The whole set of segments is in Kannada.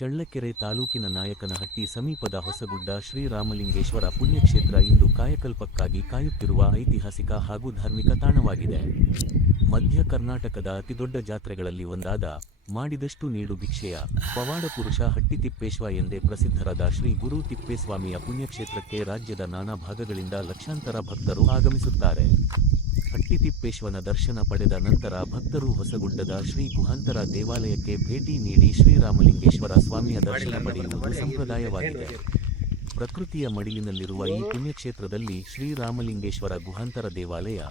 ಚಳ್ಳಕೆರೆ ತಾಲೂಕಿನ ನಾಯಕನಹಟ್ಟಿ ಸಮೀಪದ ಹೊಸಗುಡ್ಡ ಶ್ರೀರಾಮಲಿಂಗೇಶ್ವರ ಪುಣ್ಯಕ್ಷೇತ್ರ ಇಂದು ಕಾಯಕಲ್ಪಕ್ಕಾಗಿ ಕಾಯುತ್ತಿರುವ ಐತಿಹಾಸಿಕ ಹಾಗೂ ಧಾರ್ಮಿಕ ತಾಣವಾಗಿದೆ. ಮಧ್ಯ ಕರ್ನಾಟಕದ ಅತಿದೊಡ್ಡ ಜಾತ್ರೆಗಳಲ್ಲಿ ಒಂದಾದ ಮಾಡಿದಷ್ಟು ನೀಡು ಭಿಕ್ಷೆಯ ಪವಾಡ ಪುರುಷ ಹಟ್ಟಿತಿಪ್ಪೇಶ್ವ ಎಂದೇ ಪ್ರಸಿದ್ಧರಾದ ಶ್ರೀ ಗುರು ತಿಪ್ಪೇಸ್ವಾಮಿಯ ಪುಣ್ಯಕ್ಷೇತ್ರಕ್ಕೆ ರಾಜ್ಯದ ನಾನಾ ಭಾಗಗಳಿಂದ ಲಕ್ಷಾಂತರ ಭಕ್ತರು ಆಗಮಿಸುತ್ತಾರೆ. ಹಟ್ಟಿತಿಪ್ಪೇಶ್ವನ ದರ್ಶನ ಪಡೆದ ನಂತರ ಭಕ್ತರು ಹೊಸಗುಡ್ಡದ ಶ್ರೀ ಗುಹಾಂತರ ದೇವಾಲಯಕ್ಕೆ ಭೇಟಿ ನೀಡಿ ಶ್ರೀರಾಮಲಿಂಗೇಶ್ವರ ಸ್ವಾಮಿಯ ದರ್ಶನ ಪಡೆಯುವುದು ಸಂಪ್ರದಾಯವಾಗಿದೆ. ಪ್ರಕೃತಿಯ ಮಡಿಲಿನಲ್ಲಿರುವ ಈ ಪುಣ್ಯಕ್ಷೇತ್ರದಲ್ಲಿ ಶ್ರೀರಾಮಲಿಂಗೇಶ್ವರ ಗುಹಾಂತರ ದೇವಾಲಯ,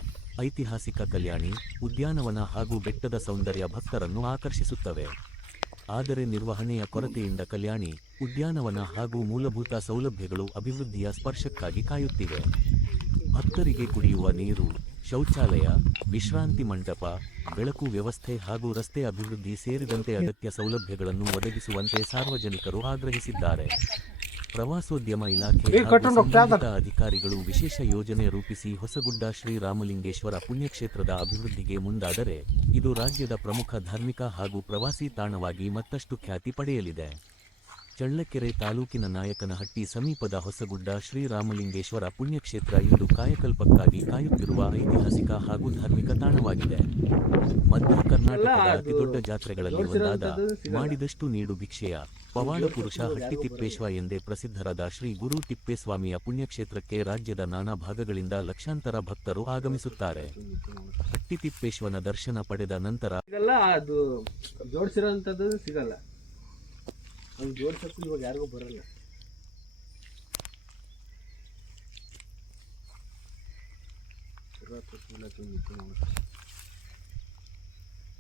ಐತಿಹಾಸಿಕ ಕಲ್ಯಾಣಿ ಉದ್ಯಾನವನ ಹಾಗೂ ಬೆಟ್ಟದ ಸೌಂದರ್ಯ ಭಕ್ತರನ್ನು ಆಕರ್ಷಿಸುತ್ತವೆ. ಆದರೆ ನಿರ್ವಹಣೆಯ ಕೊರತೆಯಿಂದ ಕಲ್ಯಾಣಿ ಉದ್ಯಾನವನ ಹಾಗೂ ಮೂಲಭೂತ ಸೌಲಭ್ಯಗಳು ಅಭಿವೃದ್ಧಿಯ ಸ್ಪರ್ಶಕ್ಕಾಗಿ ಕಾಯುತ್ತಿವೆ. ಭಕ್ತರಿಗೆ ಕುಡಿಯುವ ನೀರು, ಶೌಚಾಲಯ, ವಿಶ್ರಾಂತಿ ಮಂಟಪ, ಬೆಳಕು ವ್ಯವಸ್ಥೆ ಹಾಗೂ ರಸ್ತೆ ಅಭಿವೃದ್ಧಿ ಸೇರಿದಂತೆ ಅಗತ್ಯ ಸೌಲಭ್ಯಗಳನ್ನು ಒದಗಿಸುವಂತೆ ಸಾರ್ವಜನಿಕರು ಆಗ್ರಹಿಸಿದ್ದಾರೆ. ಪ್ರವಾಸೋದ್ಯಮ ಇಲಾಖೆ ಹಾಗೂ ಸಂಬಂಧಿತ ಅಧಿಕಾರಿಗಳು ವಿಶೇಷ ಯೋಜನೆ ರೂಪಿಸಿ ಹೊಸಗುಡ್ಡ ಶ್ರೀರಾಮಲಿಂಗೇಶ್ವರ ಪುಣ್ಯಕ್ಷೇತ್ರದ ಅಭಿವೃದ್ಧಿಗೆ ಮುಂದಾದರೆ ಇದು ರಾಜ್ಯದ ಪ್ರಮುಖ ಧಾರ್ಮಿಕ ಹಾಗೂ ಪ್ರವಾಸಿ ತಾಣವಾಗಿ ಮತ್ತಷ್ಟು ಖ್ಯಾತಿ ಪಡೆಯಲಿದೆ. ಚಳ್ಳಕೆರೆ ತಾಲೂಕಿನ ನಾಯಕನಹಟ್ಟಿ ಸಮೀಪದ ಹೊಸಗುಡ್ಡ ಶ್ರೀರಾಮಲಿಂಗೇಶ್ವರ ಪುಣ್ಯಕ್ಷೇತ್ರ ಇಂದು ಕಾಯಕಲ್ಪಕ್ಕಾಗಿ ಕಾಯುತ್ತಿರುವ ಐತಿಹಾಸಿಕ ಹಾಗೂ ಧಾರ್ಮಿಕ ತಾಣವಾಗಿದೆ. ಮಧ್ಯ ಕರ್ನಾಟಕದ ಅತಿದೊಡ್ಡ ಜಾತ್ರೆಗಳಲ್ಲಿ ಒಂದಾದ ಮಾಡಿದಷ್ಟು ನೀಡು ಭಿಕ್ಷೆಯ ಪವಾಡ ಪುರುಷ ಹಟ್ಟಿತಿಪ್ಪೇಶ್ವ ಎಂದೇ ಪ್ರಸಿದ್ಧರಾದ ಶ್ರೀ ಗುರು ತಿಪ್ಪೇಸ್ವಾಮಿಯ ಪುಣ್ಯಕ್ಷೇತ್ರಕ್ಕೆ ರಾಜ್ಯದ ನಾನಾ ಭಾಗಗಳಿಂದ ಲಕ್ಷಾಂತರ ಭಕ್ತರು ಆಗಮಿಸುತ್ತಾರೆ. ಹಟ್ಟಿತಿಪ್ಪೇಶ್ವನ ದರ್ಶನ ಪಡೆದ ನಂತರ ಜೋಡಿಸಕ್ಕೂ ಇವಾಗ ಯಾರಿಗೂ ಬರಲ್ಲ.